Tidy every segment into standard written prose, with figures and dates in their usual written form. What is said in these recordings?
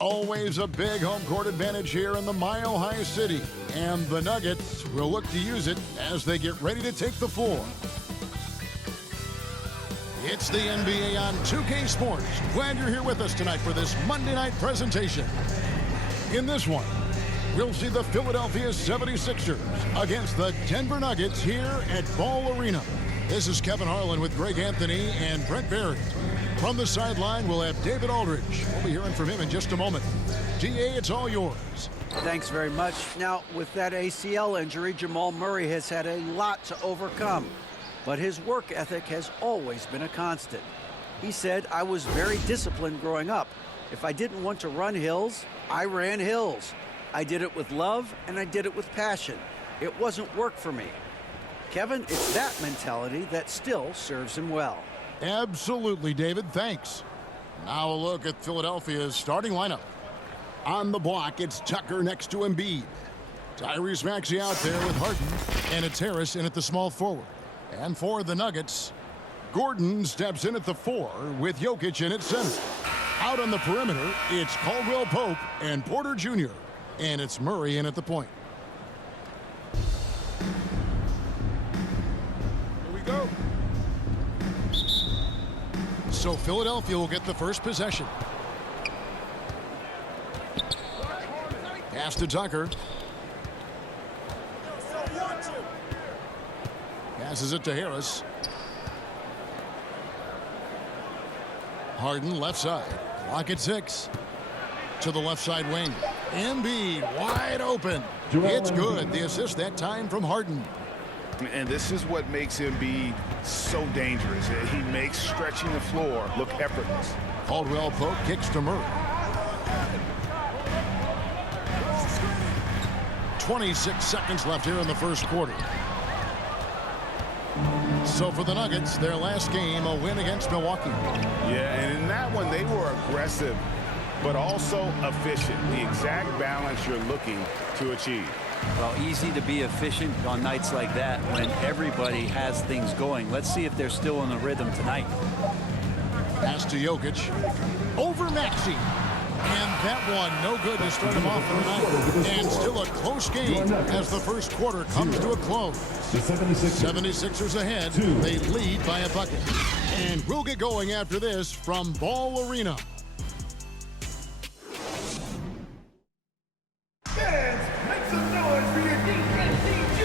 Always a big home court advantage here in the Mile High City, and the Nuggets will look to use it as they get ready to take the floor. It's the NBA on 2K Sports. Glad you're here with us tonight for this Monday night presentation. In this one, we'll see the Philadelphia 76ers against the Denver Nuggets here at Ball Arena. This is Kevin Harlan with Greg Anthony and Brent Barry. From the sideline, we'll have David Aldridge. We'll be hearing from him in just a moment. DA, it's all yours. Thanks very much. Now, with that ACL injury, Jamal Murray has had a lot to overcome, but his work ethic has always been a constant. He said, "I was very disciplined growing up. If I didn't want to run hills, I ran hills. I did it with love, and I did it with passion. It wasn't work for me." Kevin, it's that mentality that still serves him well. Absolutely, David. Thanks. Now a look at Philadelphia's starting lineup. On the block, it's Tucker next to Embiid. Tyrese Maxey out there with Harden, and it's Harris in at the small forward. And for the Nuggets, Gordon steps in at the 4 with Jokic in at center. Out on the perimeter, it's Caldwell Pope and Porter Jr. And it's Murray in at the point. Here we go. So Philadelphia will get the first possession. Pass to Tucker. Passes it to Harris. Harden left side. Clock at 6. To the left side wing. Embiid wide open. It's good. The assist that time from Harden. And this is what makes Embiid so dangerous. He makes stretching the floor look effortless. Caldwell Pope kicks to Murray. 26 seconds left here in the first quarter. So for the Nuggets, their last game, a win against Milwaukee. Yeah, and in that one, they were aggressive, but also efficient. The exact balance you're looking to achieve. Well, easy to be efficient on nights like that when everybody has things going. Let's see if they're still in the rhythm tonight. Pass to Jokic. Over Maxey. And that one no good to start him off for the night. And still a close game as the first quarter comes to a close. The 76ers ahead. They lead by a bucket. And we'll get going after this from Ball Arena.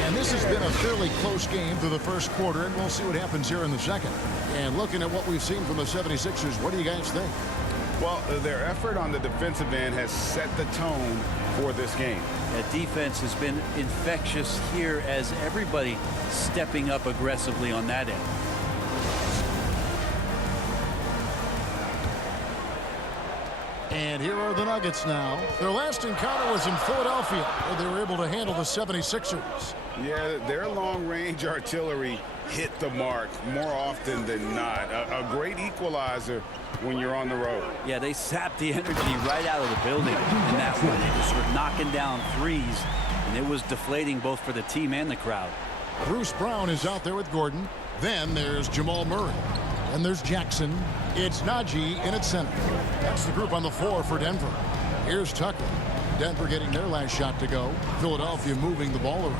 And this has been a fairly close game through the first quarter, and we'll see what happens here in the second. And looking at what we've seen from the 76ers, what do you guys think? Well, their effort on the defensive end has set the tone for this game. That defense has been infectious here as everybody stepping up aggressively on that end. And here are the Nuggets now. Their last encounter was in Philadelphia, where they were able to handle the 76ers. Yeah, their long-range artillery hit the mark more often than not. A great equalizer when you're on the road. Yeah, they sapped the energy right out of the building in that one. They just were knocking down threes, and it was deflating both for the team and the crowd. Bruce Brown is out there with Gordon. Then there's Jamal Murray. And there's Jackson. It's Najee in at center. That's the group on the floor for Denver. Here's Tucker. Denver getting their last shot to go. Philadelphia moving the ball around.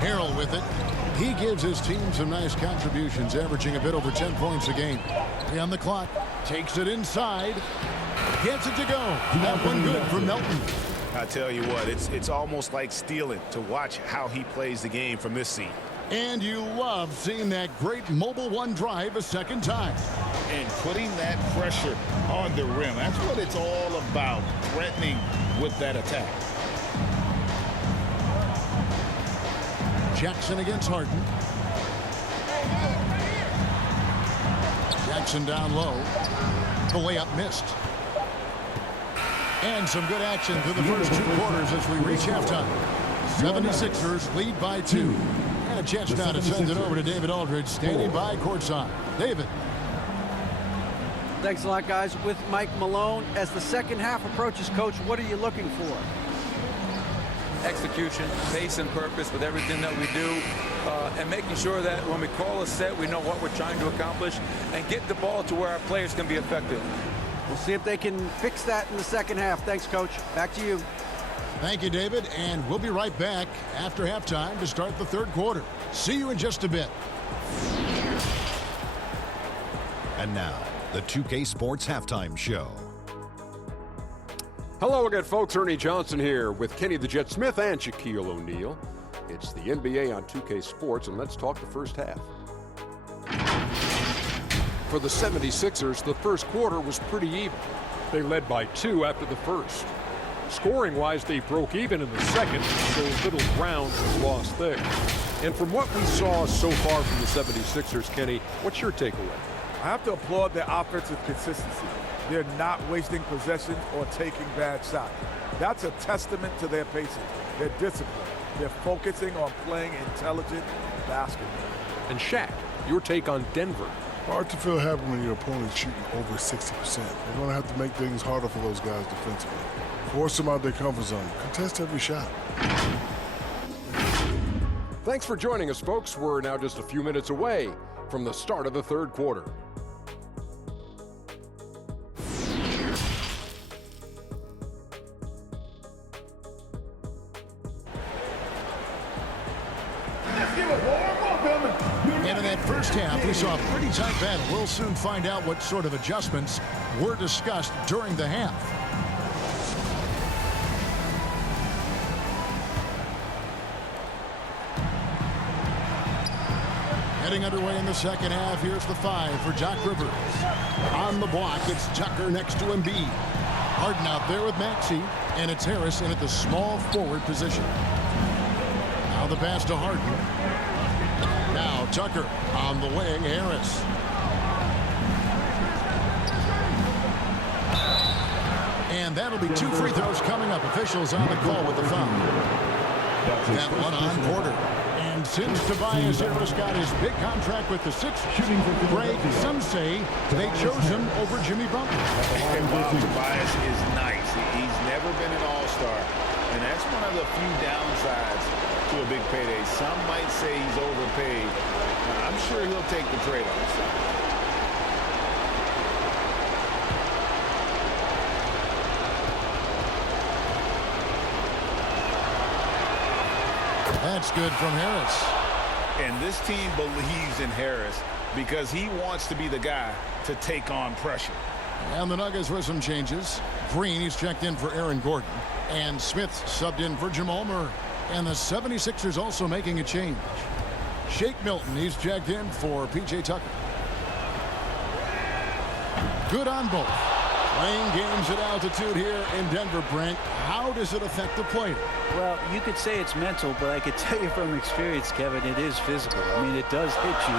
Harrell with it. He gives his team some nice contributions, averaging a bit over 10 points a game. On the clock. Takes it inside. Gets it to go. That one good for Melton. I tell you what, it's almost like stealing to watch how he plays the game from this seat. And you love seeing that great mobile one drive a second time. And putting that pressure on the rim. That's what it's all about, threatening with that attack. Jackson against Harden. Jackson down low. The layup missed. And some good action through the first two quarters as we reach halftime. 76ers lead by 2. And a chance now to send it over to David Aldridge, standing by courtside. David. Thanks a lot, guys. With Mike Malone, as the second half approaches, Coach, what are you looking for? execution, pace and purpose with everything that we do, and making sure that when we call a set, we know what we're trying to accomplish and get the ball to where our players can be effective. We'll see if they can fix that in the second half. Thanks, Coach. Back to you. Thank you, David, and we'll be right back after halftime to start the third quarter. See you in just a bit. And now, the 2K Sports Halftime Show. Hello again, folks. Ernie Johnson here with Kenny the Jet Smith and Shaquille O'Neal. It's the NBA on 2K Sports, and let's talk the first half. For the 76ers, the first quarter was pretty even. They led by 2 after the first. Scoring-wise, they broke even in the second, so little ground was lost there. And from what we saw so far from the 76ers, Kenny, what's your takeaway? I have to applaud their offensive consistency. They're not wasting possessions or taking bad shots. That's a testament to their patience, their discipline. They're focusing on playing intelligent basketball. And Shaq, your take on Denver. Hard to feel happy when your opponent's shooting over 60%. They're going to have to make things harder for those guys defensively. Force them out their comfort zone. Contest every shot. Thanks for joining us, folks. We're now just a few minutes away from the start of the third quarter. And in that first half, we saw a pretty tight battle. We'll soon find out what sort of adjustments were discussed during the half. Getting underway in the second half. Here's the 5 for Doc Rivers. On the block, it's Tucker next to Embiid. Harden out there with Maxey, and it's Harris in at the small forward position. Now the pass to Harden. Now Tucker on the wing, Harris. And that'll be 2 free throws coming up. Officials on the call with the foul. That one on Porter. And since Tobias Harris got his big contract with the Sixers, Greg, some say they chose him over Jimmy Butler. And while Tobias is nice, he's never been an all-star. And that's one of the few downsides to a big payday. Some might say he's overpaid. I'm sure he'll take the trade-offs. That's good from Harris. And this team believes in Harris because he wants to be the guy to take on pressure. And the Nuggets with some changes. Green, he's checked in for Aaron Gordon. And Smith subbed in for Jamal Murray. And the 76ers also making a change. Shake Milton, he's checked in for P.J. Tucker. Good on both. Playing games at altitude here in Denver, Brent. How does it affect the player? Well, you could say it's mental, but I could tell you from experience, Kevin, it is physical. I mean, it does hit you.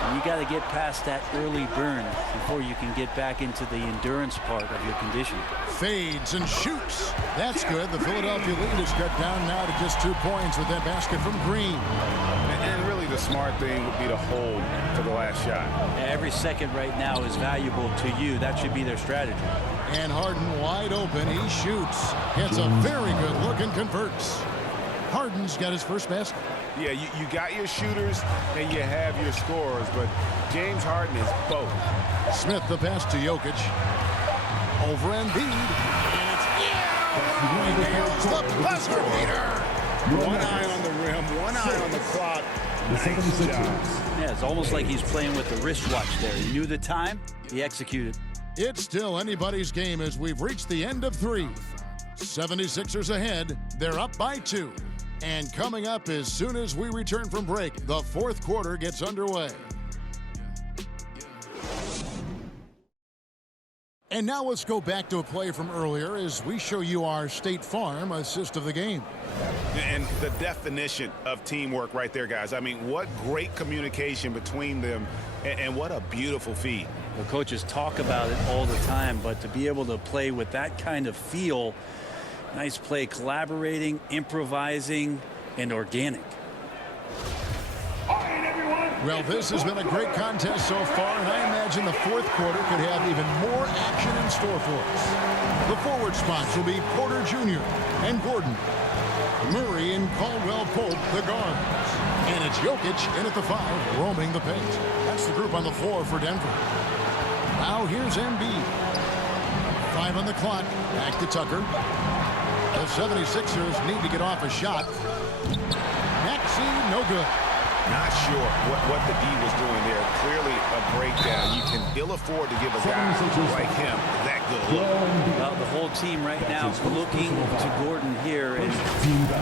And you got to get past that early burn before you can get back into the endurance part of your conditioning. Fades and shoots. That's good. The Philadelphia lead is cut down now to just 2 points with that basket from Green. And really the smart thing would be to hold for the last shot. Every second right now is valuable to you. That should be their strategy. And Harden wide open. He shoots. Gets a very good look and converts. Harden's got his first basket. Yeah, you got your shooters and you have your scorers, but James Harden is both. Smith the pass to Jokic. Over Embiid. And it's nails the buzzer beater. One eye on the rim, one eye on the clock. Nice job. Yeah, it's almost like he's playing with the wristwatch there. He knew the time, he executed. It's still anybody's game as we've reached the end of 3. 76ers ahead. They're up by 2. And coming up as soon as we return from break, the fourth quarter gets underway. And now let's go back to a play from earlier as we show you our State Farm assist of the game. And the definition of teamwork right there, guys. I mean, what great communication between them, and what a beautiful feed. The coaches talk about it all the time, but to be able to play with that kind of feel, nice play, collaborating, improvising, and organic. Well, this has been a great contest so far, and I imagine the fourth quarter could have even more action in store for us. The forward spots will be Porter Jr. and Gordon. Murray and Caldwell-Pope, the guards. And it's Jokic in at the 5, roaming the paint. That's the group on the floor for Denver. Now here's Embiid. 5 on the clock. Back to Tucker. The 76ers need to get off a shot. Maxey, no good. Not sure what the D was doing there. Clearly a breakdown. You can ill afford to give a guy like him that good look. Well, the whole team right now is looking to Gordon here, and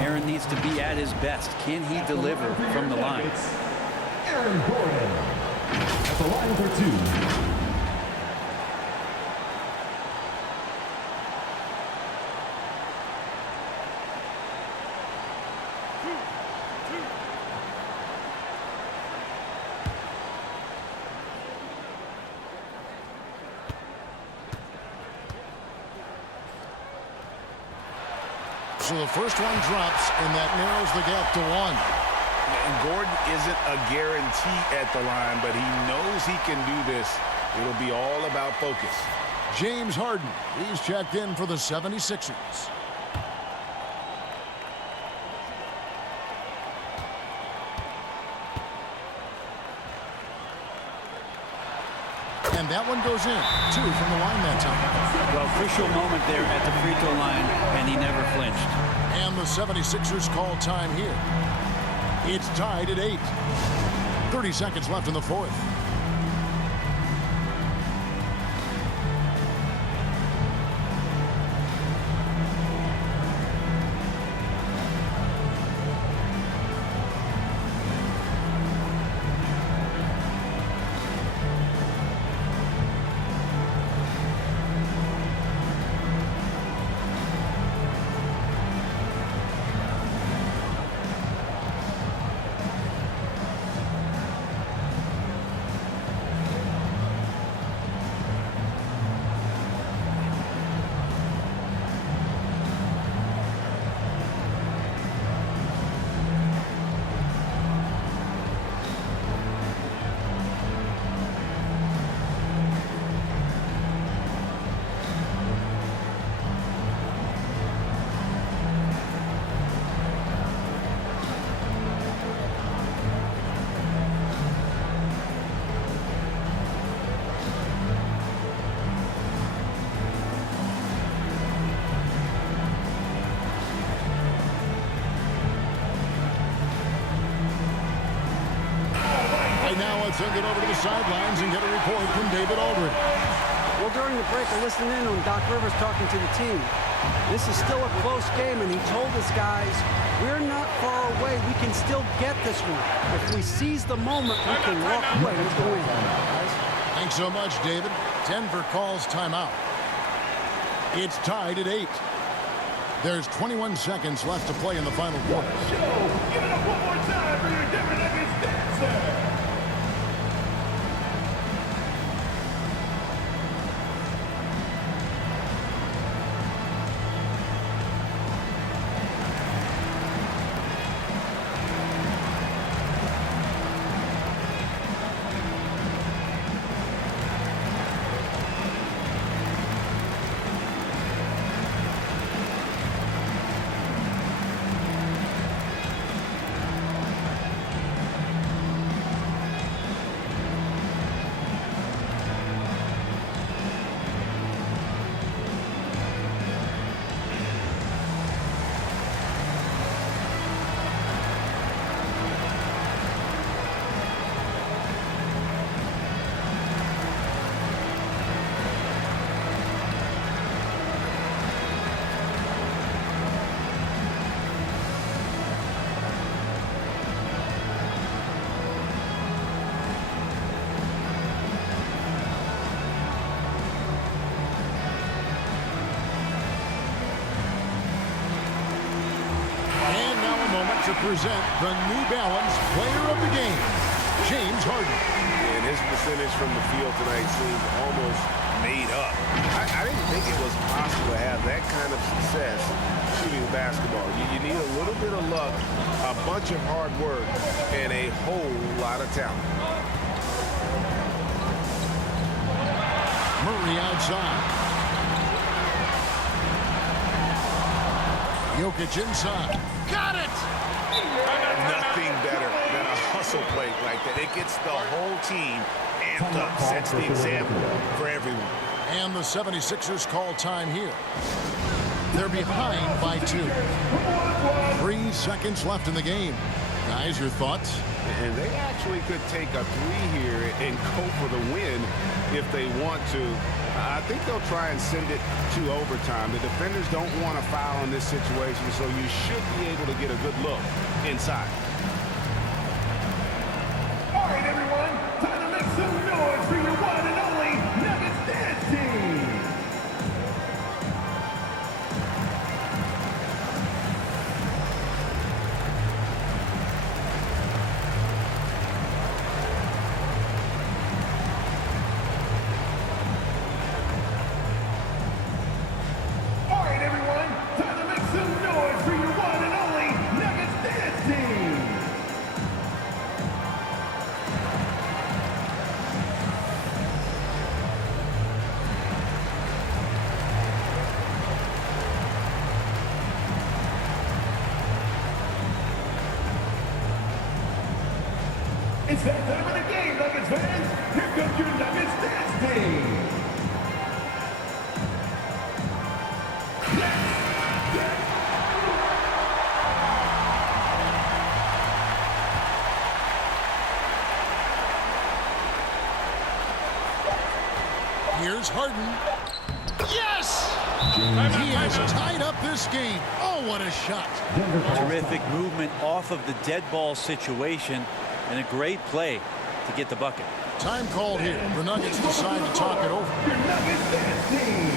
Aaron needs to be at his best. Can he deliver from the line? Aaron Gordon at the line for 2. So the first one drops, and that narrows the gap to 1. And Gordon isn't a guarantee at the line, but he knows he can do this. It'll be all about focus. James Harden, he's checked in for the 76ers. And that one goes in. 2 from the line that time. Well, crucial moment there at the free throw line, and he never flinched. And the 76ers call time here. It's tied at 8. 30 seconds left in the fourth. Send it over to the sidelines and get a report from David Aldridge. Well, during the break, I listened in on Doc Rivers talking to the team. This is still a close game, and he told his guys, we're not far away. We can still get this one. If we seize the moment, we can walk away with the win. Thanks so much, David. Denver calls timeout. It's tied at 8. There's 21 seconds left to play in the final quarter. Give it up one more time for your Denver Nuggets dancer. To present the New Balance Player of the Game, James Harden. And his percentage from the field tonight seems almost made up. I didn't think it was possible to have that kind of success shooting the basketball. You need a little bit of luck, a bunch of hard work, and a whole lot of talent. Murray outside. Jokic inside. Got it! Nothing better than a hustle play like that. It gets the whole team amped up, sets the example for everyone. And the 76ers call time here. They're behind by 2. 3 seconds left in the game. Guys, your thoughts? And they actually could take a 3 here and go for the win if they want to. I think they'll try and send it to overtime. The defenders don't want to foul in this situation, so you should be able to get a good look inside. All right, everyone, time to make some noise for your one and only Nuggets dance team. All right, everyone, time to make some noise for your one and only Nuggets dance team. It's that time of the game, Nuggets fans. Here comes your Nuggets dance team. Here's Harden. Yes! He has tied up this game. Oh, what a shot. Terrific movement off of the dead ball situation and a great play to get the bucket. Time called here. The Nuggets decide to talk it over. Your Nuggets dance team.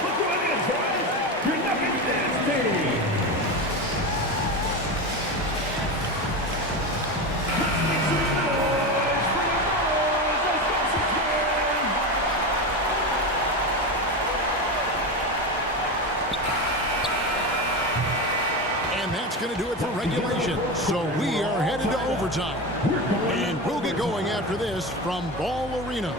Look who it is, boys. Your Nuggets dance team. Let's make some noise for your boys. Let's go, Sixers. And that's going to do it for regulation. So we are headed to overtime. And we'll get going after this from Ball Arena.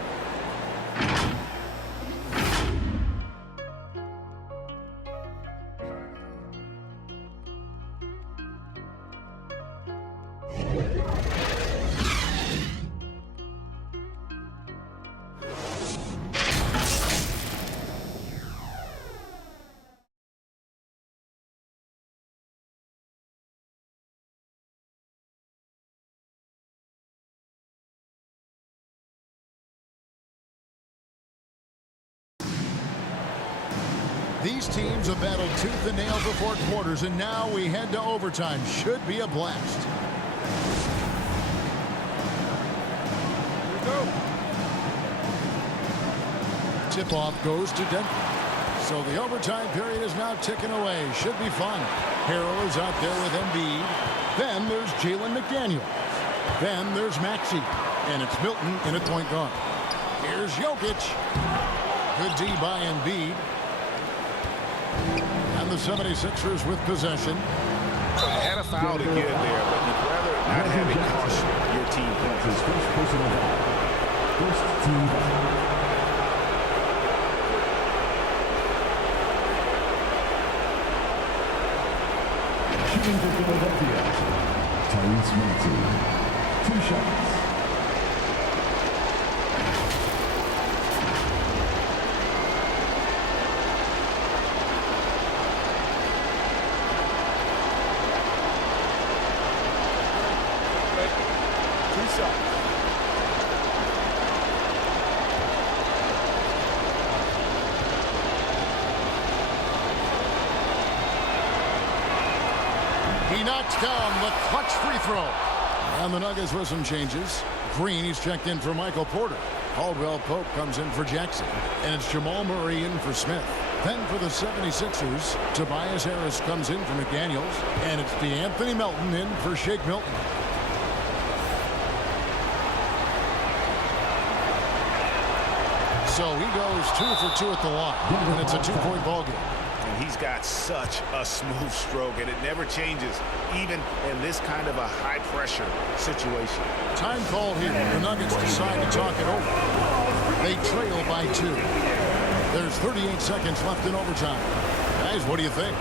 These teams have battled tooth and nail for 4 quarters, and now we head to overtime. Should be a blast. Here we go. Tip-off goes to Denver. So the overtime period is now ticking away. Should be fun. Harrell is out there with Embiid. Then there's Jalen McDaniel. Then there's Maxey. And it's Milton in at point guard. Here's Jokic. Good D by Embiid. And the 76ers with possession. Had a foul to get there, but you'd rather not have it cost your team points. His first personal foul. First team foul. Shooting for Philadelphia. Tyrese Maxey. 2 shots. he knocks down the clutch free throw. And the Nuggets with some changes. Green, he's checked in for Michael Porter. Caldwell Pope comes in for Jackson. And it's Jamal Murray in for Smith. Then for the 76ers, Tobias Harris comes in for McDaniels. And it's DeAnthony Melton in for Shake Milton. So he goes 2 for 2 at the line. And it's a 2-point ball game. And he's got such a smooth stroke, and it never changes, even in this kind of a high-pressure situation. Time called here. The Nuggets decide to talk it over. They trail by 2. There's 38 seconds left in overtime. Guys, what do you think?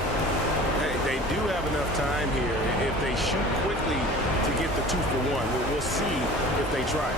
Hey, they do have enough time here. If they shoot quickly to get the 2 for 1, we'll see if they try it.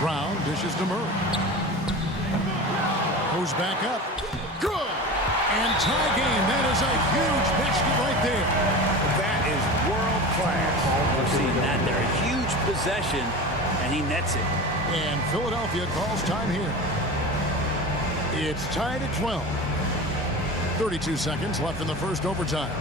Brown dishes to Murray. Goes back up. Good. And tie game. That is a huge basket right there. That is world class. We've seen that there. A huge possession, and he nets it. And Philadelphia calls time here. It's tied at 12. 32 seconds left in the first overtime.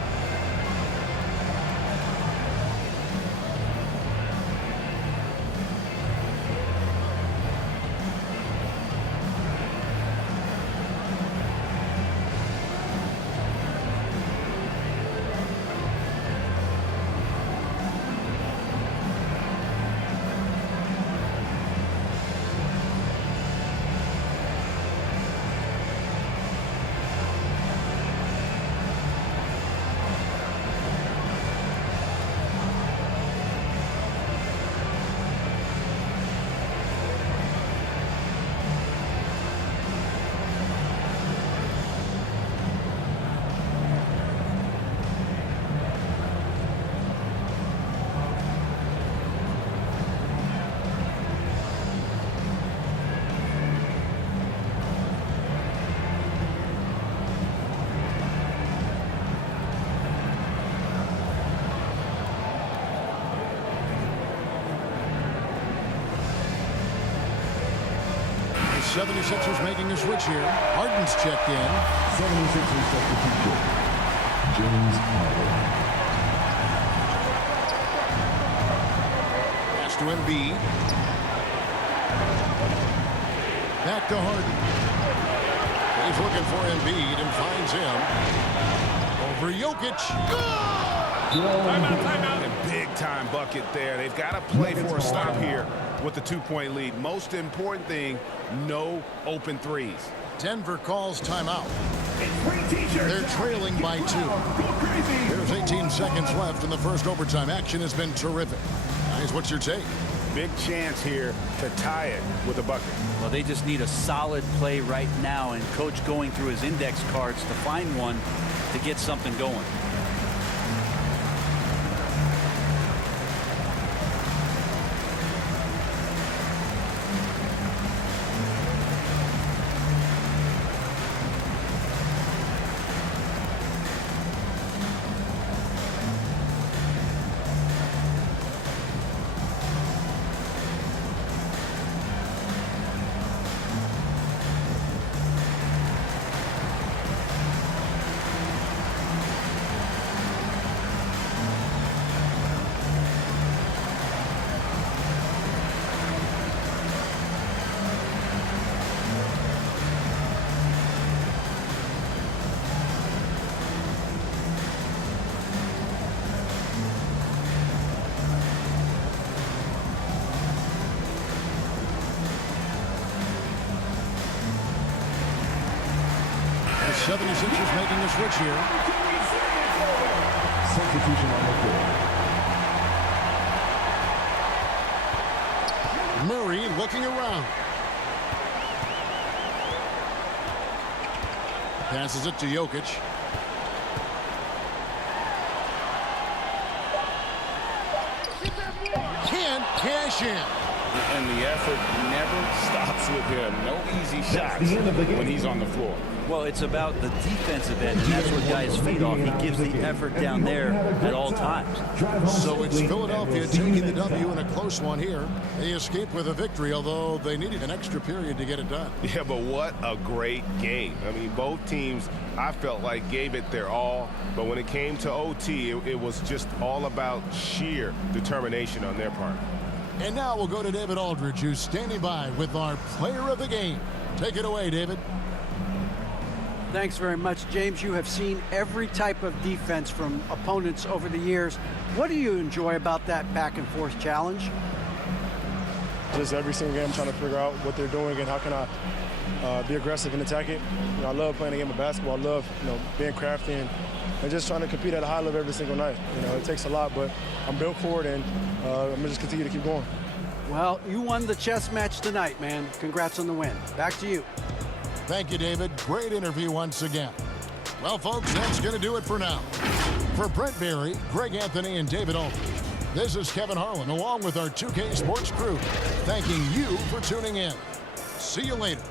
The 76ers making a switch here. Harden's checked in. 76ers substitution. James Harden. Pass to Embiid. Back to Harden. He's looking for Embiid and finds him. Over Jokic. Good! Timeout. A big-time bucket there. They've got to play for a stop here with the 2-point lead. Most important thing, no open threes. Denver calls timeout. They're trailing by 2. There's 18 seconds left in the first overtime. Action has been terrific. Guys, what's your take? Big chance here to tie it with a bucket. Well, they just need a solid play right now, and Coach going through his index cards to find one to get something going. The 76ers making a switch here. Substitution on the floor. Murray looking around. Passes it to Jokic. Can't cash in. And the effort never stops with him. No easy shots when he's on the floor. Well, it's about the defensive end, and that's what guys feed off. He gives the effort down there at all times. So it's Philadelphia taking the W in a close one here. They escaped with a victory, although they needed an extra period to get it done. Yeah, but what a great game. I mean, both teams, I felt like, gave it their all. But when it came to OT, it was just all about sheer determination on their part. And now we'll go to David Aldridge, who's standing by with our player of the game. Take it away, David. Thanks very much, James. You have seen every type of defense from opponents over the years. What do you enjoy about that back-and-forth challenge? Just every single game, I'm trying to figure out what they're doing and how can I be aggressive and attack it. I love playing a game of basketball. I love, being crafty and just trying to compete at a high level every single night. It takes a lot, but I'm built for it, and I'm going to just continue to keep going. Well, you won the chess match tonight, man. Congrats on the win. Back to you. Thank you, David. Great interview once again. Well, folks, that's going to do it for now. For Brent Berry, Greg Anthony, and David Aldridge, this is Kevin Harlan, along with our 2K Sports crew, thanking you for tuning in. See you later.